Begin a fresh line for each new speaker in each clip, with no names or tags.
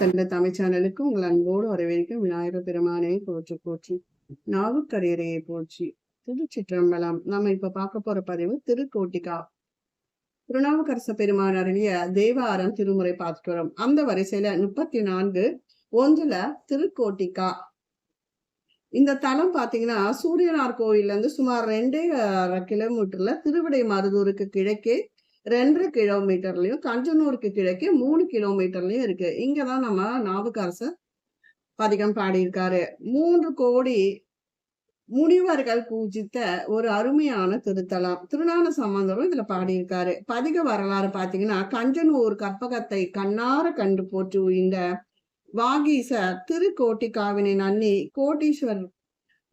தந்த தமிழ் சேனலுக்கு உங்கள் அன்போடு வரவேற்க விநாயகர் பெருமானை போற்றி போற்றி. நாவுக்கரையரையை போற்றி. திருச்சிற்றம்பலம். நம்ம இப்ப பார்க்க போற பதிவு திருக்கோட்டிகா. திருநாவுக்கரச பெருமான் அருளிய தேவாரம் திருமுறை பார்த்துட்டு வரோம் அந்த வரிசையில முப்பத்தி நான்கு ஒன்றுல திருக்கோட்டிகா. இந்த தலம் பாத்தீங்கன்னா சூரியனார் கோயில்ல இருந்து சுமார் ரெண்டே அரை கிலோமீட்டர்ல திருவிடை மருதூருக்கு கிழக்கே ரெண்டரை கிலோமீட்டர்லயும் கஞ்சனூருக்கு கிழக்கே மூணு கிலோமீட்டர்லயும் இருக்கு. இங்கதான் நம்ம நாவுக்கரசர் பதிகம் பாடியிருக்காரு. மூன்று கோடி முனிவர்கள் பூஜித்த ஒரு அருமையான திருத்தலம். திருநான சம்பந்தரும் இதுல பாடியிருக்காரு. பதிக வரலாறு பாத்தீங்கன்னா கஞ்சனூர் கற்பகத்தை கண்ணார கண்டு போற்றி உயிர்ந்த வாகீசர் திருக்கோட்டிக்காவினை நன்னி கோட்டீஸ்வர்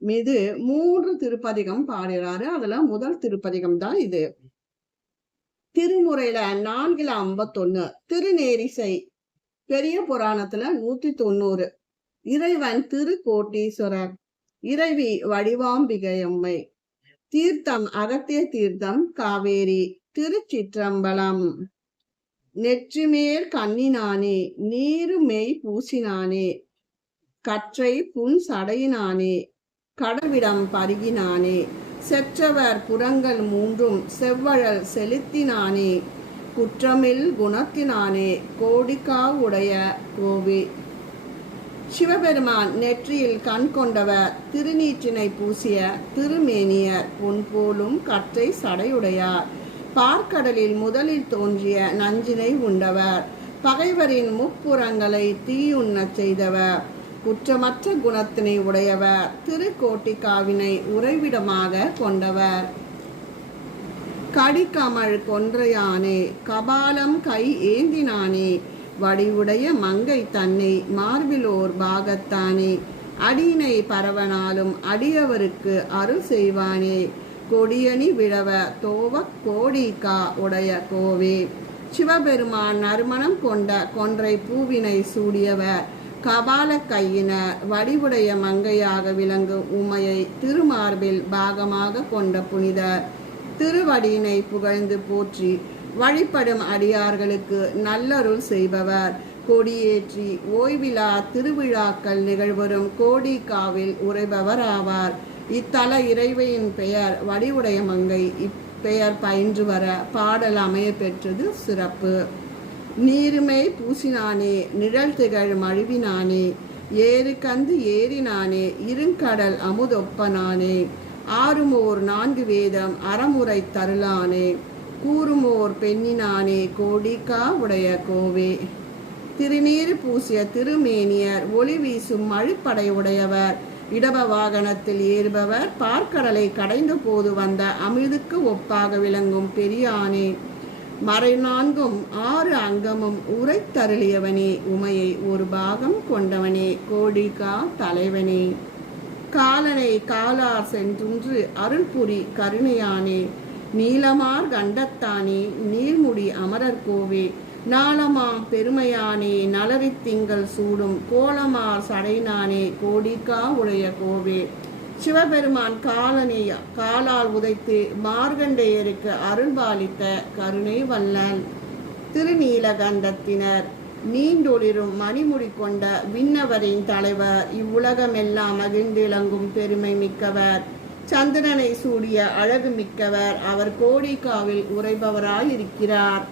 மீது மூன்று திருப்பதிகம் பாடுகிறாரு அதுல முதல் திருப்பதிகம் தான் இது. திருமுறையில நான்கில் ஐம்பத்தொன்னு திருநேரிசை பெரிய புராணத்துல நூத்தி தொண்ணூறு இறைவன் திருக்கோட்டீஸ்வரர் இறைவி வடிவாம்பிகையம்மை. தீர்த்தம் அகத்திய தீர்த்தம் காவேரி திருச்சிற்றம்பலம். நெற்றிமேல் கண்ணினானே நீரு மெய் பூசினானே. கற்றை புன் சடையினானே கடவிடம் பருகினானே. செற்றவர் புறங்கள் மூன்றும் செவ்வழல் செலுத்தினானே குற்றமில் குணத்தினானே கோடிக்காவுடைய கோவி. சிவபெருமான் நெற்றியில் கண் கொண்டவர் திருநீற்றினை பூசிய திருமேனியர் பொன் போலும் கற்றை சடையுடையார். பார்க்கடலில் முதலில் தோன்றிய நஞ்சினை உண்டவர் பகைவரின் முப்புறங்களை தீயுண்ணச் செய்தவர். குற்றமற்ற குணத்தினை உடையவர் திருக்கோட்டிக்காவினை உறைவிடமாக கொண்டவர். கடிக்கமழ் கொன்றையானே கபாலம் கை ஏந்தினானே வடிவுடைய மங்கை தன்னை மார்பிலோர் பாகத்தானே அடியினை பரவனாலும் அடியவருக்கு அருள் செய்வானே. கொடியணி விழவ தோவ கோடிக்கா உடைய கோவே. சிவபெருமான் நறுமணம் கொண்ட கொன்றை பூவினை சூடியவர் கபால கையினர் வடிவுடைய மங்கையாக விளங்கும் உமையை திருமார்பில் பாகமாக கொண்ட புனிதர் திருவடியினை புகழ்ந்து போற்றி வழிபடும் அடியார்களுக்கு நல்லருள் செய்பவர். கொடியேற்றி ஓய்விழா திருவிழாக்கள் நிகழ்வரும் கோடிக்காவில் உரைபவர் ஆவார் இத்தல இறைவையின் பெயர் வடிவுடைய மங்கை இப்பெயர் பயின்று வர பாடல் அமைய பெற்றது சிறப்பு. நீருமை பூசினானே நிழல் திகழ் மழுவினானே ஏறு கந்து ஏறினானே இருங்கடல் அமுதொப்பனானே. ஆறுமோர் நான்கு வேதம் அறமுறை தருளானே கூறுமோர் பெண்ணினானே கோடிக்கா உடைய கோவே. திருநீர் பூசிய திருமேனியர் ஒளி வீசும் மழுப்படை உடையவர் இடப வாகனத்தில் ஏறுபவர் பார்க்கடலை கடைந்த போது வந்த அமிழ்துக்கு ஒப்பாக விளங்கும் பெரியானே. மறை நான்கும் ஆறு அங்கமும் உரைத்தருளியவனே உமையை ஒரு பாகம் கொண்டவனே கோடிகா தலைவனே. காலனை காலார் சென்றுன்று அருள்புரி கருணையானே. நீலமார் கண்டத்தானே நீர்முடி அமரர் கோவே. நாளமா பெருமையானே நலரி திங்கள் சூடும் கோலமார் சடைனானே கோடிக்கா உடைய கோவே. சிவபெருமான் காலனை காலால் உதைத்து மார்கண்டேயருக்கு அருள்பாலித்த கருணை வல்லன். திருநீலகண்டத்தினர் நீண்டொளிரும் மணிமுடி கொண்ட விண்ணவரின் தலைவர் இவ்வுலகமெல்லாம் மகிழ்ந்திளங்கும் பெருமை மிக்கவர். சந்திரனை சூடிய அழகு மிக்கவர் அவர் கோடிக்காவில் உரைபவராயிருக்கிறார்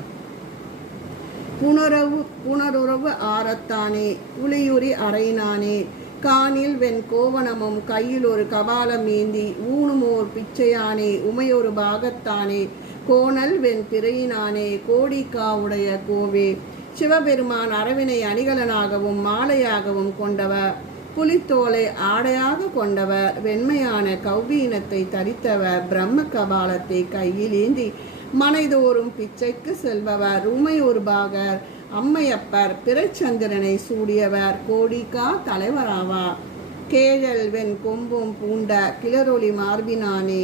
புனரவு புனருறவு ஆரத்தானே புலியுரி அறையினானே காணில் வெண் கோவணமும் கையில் ஒரு கபாலம் ஏந்தி ஊனுமோர் பிச்சையானே உமையொரு பாகத்தானே கோணல் வெண் பிறையினானே கோடிக்கா உடைய கோவே. சிவபெருமான் அரவினை அணிகலனாகவும் மாலையாகவும் கொண்டவர் புலித்தோலை ஆடையாக கொண்டவர் வெண்மையான கௌபீனத்தை தரித்தவர் பிரம்ம கபாலத்தை கையில் ஏந்தி மனைதோறும் பிச்சைக்கு செல்பவர் உமையொரு பாகர் அம்மையப்பர் பிறச்சந்திரனை சூடியவர் கோடிக்கா தலைவராவார். கேழல் வெண் கொம்பும் பூண்ட கிளரொளி மார்பினானே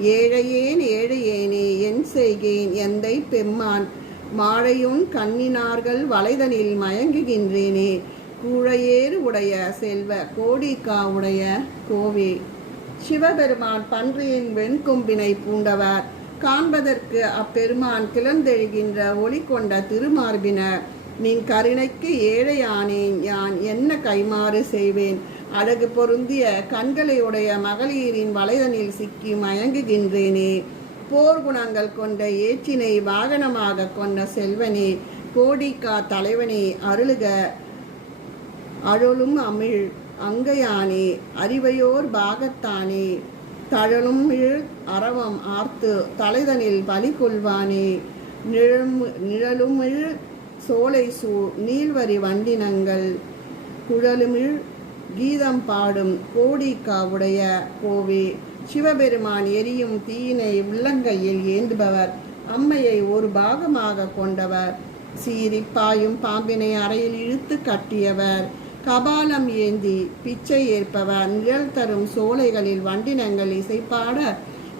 ஏழையேன் ஏழையேனே என் செய்கேன் எந்தை பெம்மான். மாழையுன் கண்ணினார்கள் வளைதனில் மயங்குகின்றேனே கூழையேறு உடைய செல்வ கோடிக்கா உடைய கோவே. சிவபெருமான் பன்றியின் வெண்கொம்பினை பூண்டவர் காண்பதற்கு அப்பெருமான் கிளர்ந்தெழுகின்ற ஒளி கொண்ட திருமார்பின நின் கருணைக்கு ஏழையானேன் யான் என்ன கைமாறு செய்வேன்? அழகு பொருந்திய கண்களையுடைய மகளிரின் வலைதனில் சிக்கி மயங்குகின்றேனே. போர் குணங்கள் கொண்ட ஏற்றினை வாகனமாக கொண்ட செல்வனே கோடிக்கா தலைவனே அருளுக. அழலும் அமிழ் அங்கையானே அறிவையோர் பாகத்தானே. தழலும் அறவம் அரவம் ஆர்த்து தலைதனில் பலி கொள்வானே. நிழலும் நிழலுமிழ் சோலை சூ நீள்வரி வண்டினங்கள். குழலுமிழ் கீதம் பாடும் கோடிக்காவுடைய கோவே. சிவபெருமான் எரியும் தீயினை உள்ளங்கையில் ஏந்துபவர். அம்மையை ஒரு பாகமாக கொண்டவர். சீரிப்பாயும் பாயும் பாம்பினை அறையில் இழுத்து கட்டியவர். கபாலம் ஏந்தி பிச்சை ஏற்பவர். நிழல் தரும் சோலைகளில் வண்டினங்கள் இசைப்பாட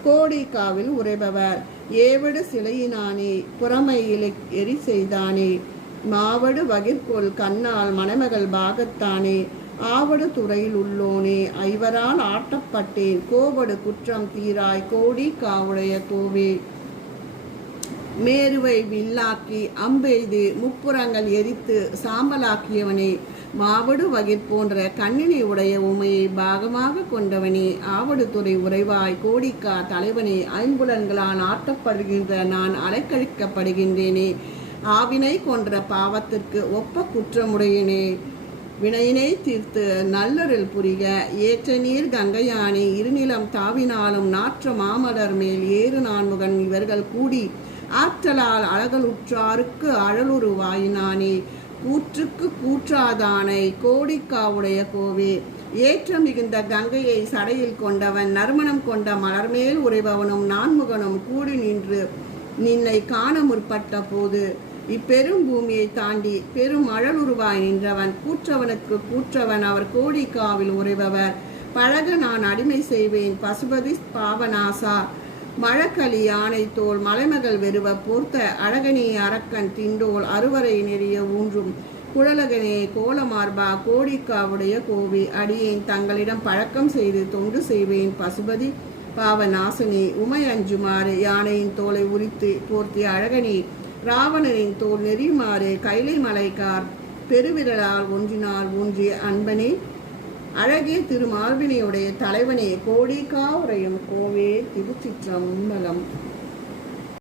கோடிக்காவில் உரைபவர் ஏவடு சிலையினானே புறமையில் எரி செய்தானே. மாவடு வகிர்கோல் கண்ணால் மணமகள் பாகத்தானே. ஆவடு துறையில் உள்ளோனே ஐவரால் ஆட்டப்பட்டேன். கோவடு குற்றம் தீராய் கோடி காவுடைய கோவே. மேருவை வில்லாக்கி அம்பெய்து முப்புறங்கள் எரித்து சாம்பலாக்கியவனே மாவடு வகிர் போன்ற கண்ணினை உடைய உமையை பாகமாக கொண்டவனே ஆவடு துறை உறைவாய் கோடிக்கா தலைவனே ஐம்புலன்களால் ஆட்டப்படுகின்ற நான் அலைக்கழிக்கப்படுகின்றேனே ஆவினை கொன்ற பாவத்திற்கு ஒப்ப குற்றமுடையனே வினையினை தீர்த்து நல்லருள் புரிக ஏற்ற நீர் கங்கையானே இருநிலம் தாவினாலும் நாற்ற மாமலர் மேல் ஏறு நான்முகன் இவர்கள் கூடி ஆற்றலால் அழகலுற்றாருக்கு அழலுரு வாயினானே கூற்றுக்கு கூற்றாதானை கோடிக்காவுடைய கோவே. ஏற்ற மிகுந்த கங்கையை சடையில் கொண்டவன் நறுமணம் கொண்ட மலர்மேல் உறைபவனும் நான்முகனும் கூடி நின்று நின்னை காண முற்பட்ட போது இப்பெரும் பூமியை தாண்டி பெரும் அழலுருவாய் நின்றவன் கூற்றவனுக்கு கூற்றவன் அவர் கோடிக்காவில் உறைபவர். பழக நான் அடிமை செய்வேன் பசுபதி பாவநாசா மழக்களி யானை தோல் மலைமகள் வெறுவ போர்த்த அழகனே அரக்கன் திண்டோல் அறுவரை நெறிய ஊன்றும் குழலகனே கோலமார்பா கோடிக்காவுடைய கோவி அடியேன் தங்களிடம் பழக்கம் செய்து தொண்டு செய்வேன் பசுபதி பாவநாசனே உமை அஞ்சுமாறு யானையின் தோலை உரித்து போர்த்திய அழகனே ராவணனின் தோல் நெறியுமாறு கைலை மலைக்கார் பெருவிரலால் ஒன்றினார் ஒன்றிய அன்பனே அழகிய திருமார்பினையுடைய தலைவனே கோடிக்கா உரையும் கோவே திருச்சிற்றம்பலம்.